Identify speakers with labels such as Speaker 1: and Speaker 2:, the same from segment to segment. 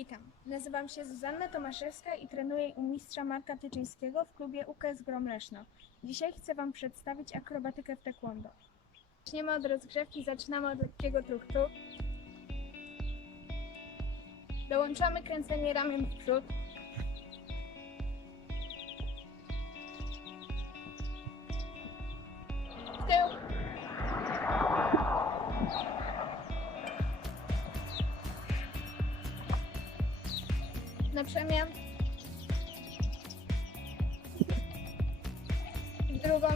Speaker 1: Witam. Nazywam się Zuzanna Tomaszewska i trenuję u mistrza Marka Tyczyńskiego w klubie UKS Grom Leszno. Dzisiaj chcę Wam przedstawić akrobatykę w taekwondo. Zaczniemy od rozgrzewki, zaczynamy od lekkiego truchtu. Dołączamy kręcenie ramion w przód. Na przemian. W drugą.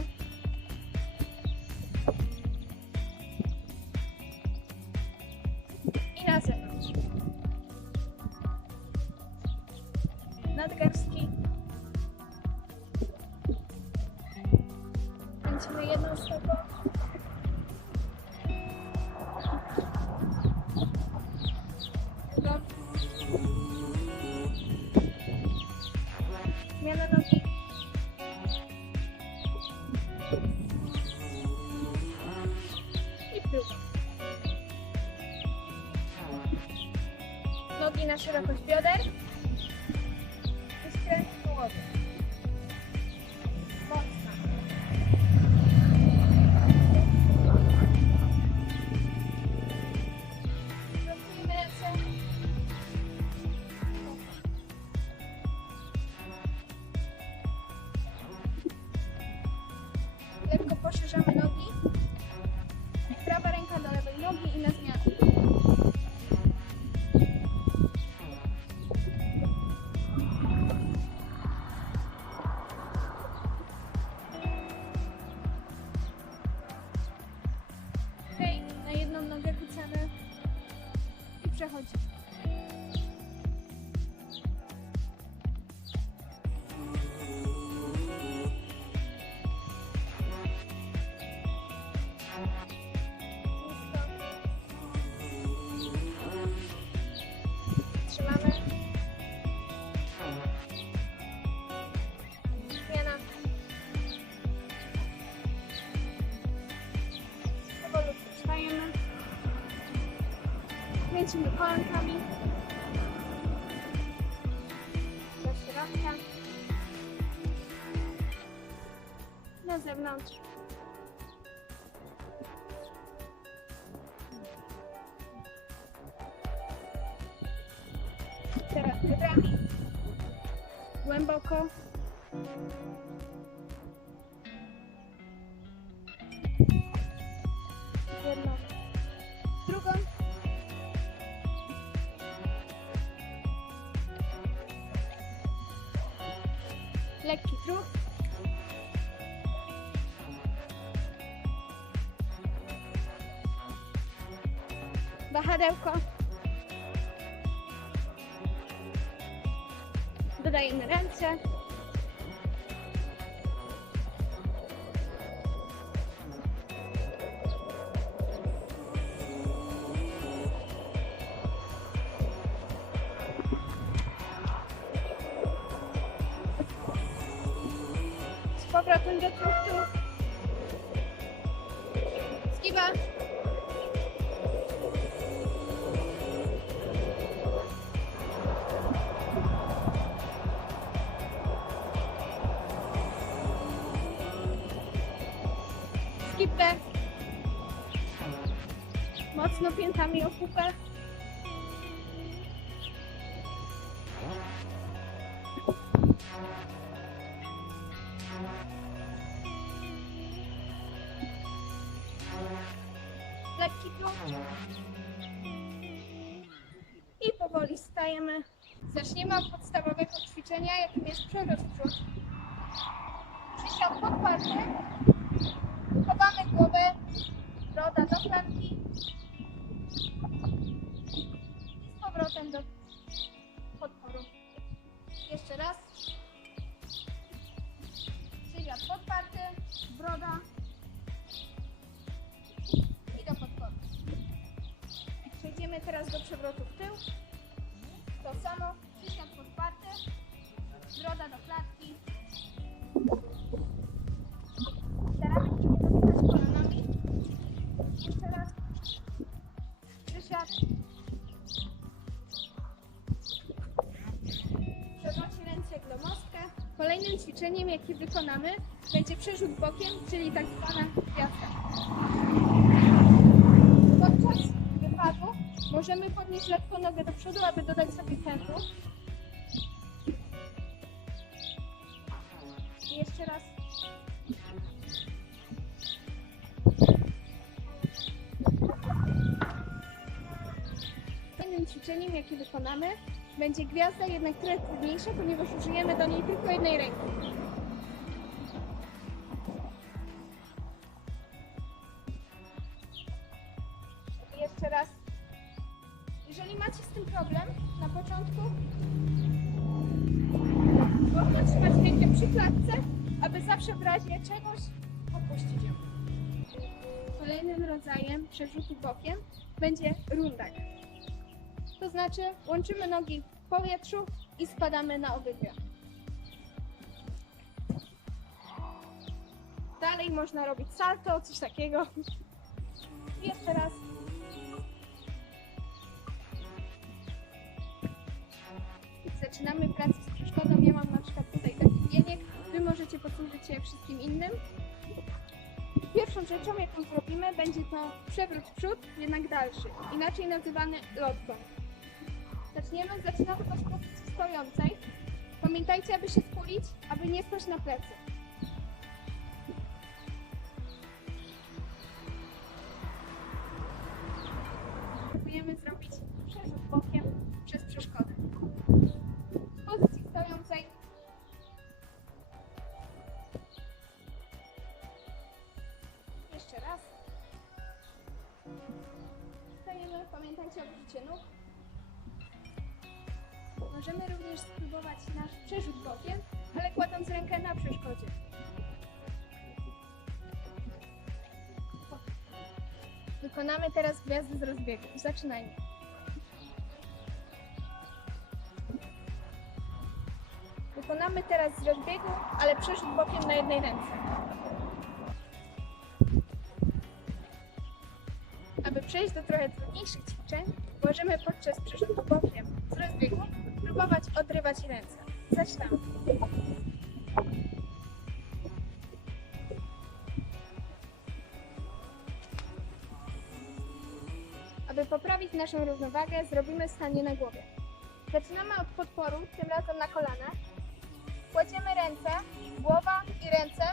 Speaker 1: I na zewnątrz. Nadgarstki. Kręcimy jedną stopą. Zmiana nogi. I. Nogi na szerokość bioder. I. Kręcimy kolankami. Do środka. Na zewnątrz. Teraz biodrami. Głęboko. Jedną. Drugą. Lekki truch. Wahadełko. Dodajemy ręce. Do truchtu. Skiba. Skipper. Mocno piętami o pupę. Lekki krok. I powoli stajemy. Zaczniemy od podstawowego ćwiczenia, jakim jest przerost przód. Przysiad podparty. Chowamy głowę, broda do klatki. przewrotu w tył. To samo, przysiad podparty, broda do klatki. Staramy się nie dotykać kolanami. Jeszcze raz. Przysiad. Przewróć ręce do mostka. Kolejnym ćwiczeniem, jakie wykonamy, będzie przerzut bokiem, czyli tak zwana gwiazda. Możemy podnieść lekko nogę do przodu, aby dodać sobie pędu. I jeszcze raz. Kolejnym ćwiczeniem, jakie wykonamy, będzie gwiazda, jednak trochę trudniejsza, ponieważ użyjemy do niej tylko jednej ręki. Zawsze w razie czegoś opuścić ją. Kolejnym rodzajem przerzutu bokiem będzie rundak. To znaczy łączymy nogi w powietrzu i spadamy na obydwie. Dalej można robić salto, coś takiego. I jeszcze raz. Zaczynamy pracę z przeszkodą. Ja mam na przykład tutaj taki bieniek. Wy możecie posłużyć się wszystkim innym. Pierwszą rzeczą, jaką zrobimy, będzie to przewrót w przód, jednak dalszy, inaczej nazywany lotką. Zaczniemy, zaczynamy z pozycji stojącej. Pamiętajcie, aby się skulić, aby nie spać na plecy. Próbujemy zrobić przerzut bokiem Możemy również spróbować nasz przerzut bokiem, ale kładąc rękę na przeszkodzie. Wykonamy teraz gwiazdy z rozbiegu. Zaczynajmy. Wykonamy teraz z rozbiegu, ale przerzut bokiem na jednej ręce. Aby przejść do trochę trudniejszych ćwiczeń, możemy podczas przerzutu bokiem z rozbiegu próbować odrywać ręce. Zaczynamy. Aby poprawić naszą równowagę, zrobimy stanie na głowie. Zaczynamy od podporu, tym razem na kolana. Kładziemy ręce, głowa i ręce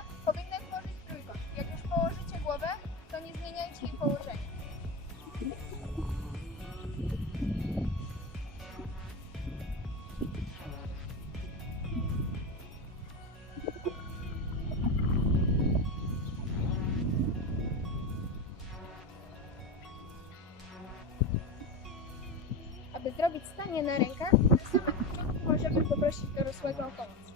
Speaker 1: Aby zrobić stanie na rękach, na samym początku możemy poprosić dorosłego o pomoc.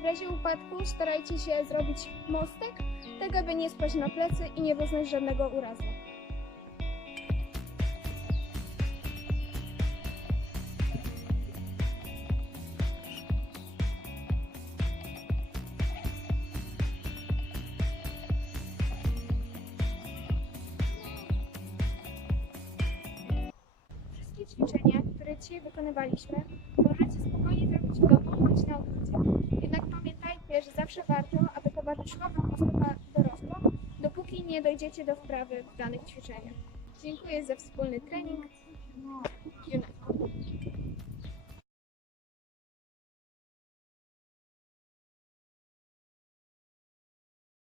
Speaker 1: W razie upadku starajcie się zrobić mostek, tak aby nie spaść na plecy i nie doznać żadnego urazu. Ćwiczenia, które dzisiaj wykonywaliśmy, możecie spokojnie zrobić w domu bądź na odwrócie. Jednak pamiętajcie, że zawsze warto, aby towarzyszyła Wam postupa dorosła, dopóki nie dojdziecie do wprawy w danych ćwiczeniach. Dziękuję za wspólny trening. Junetko.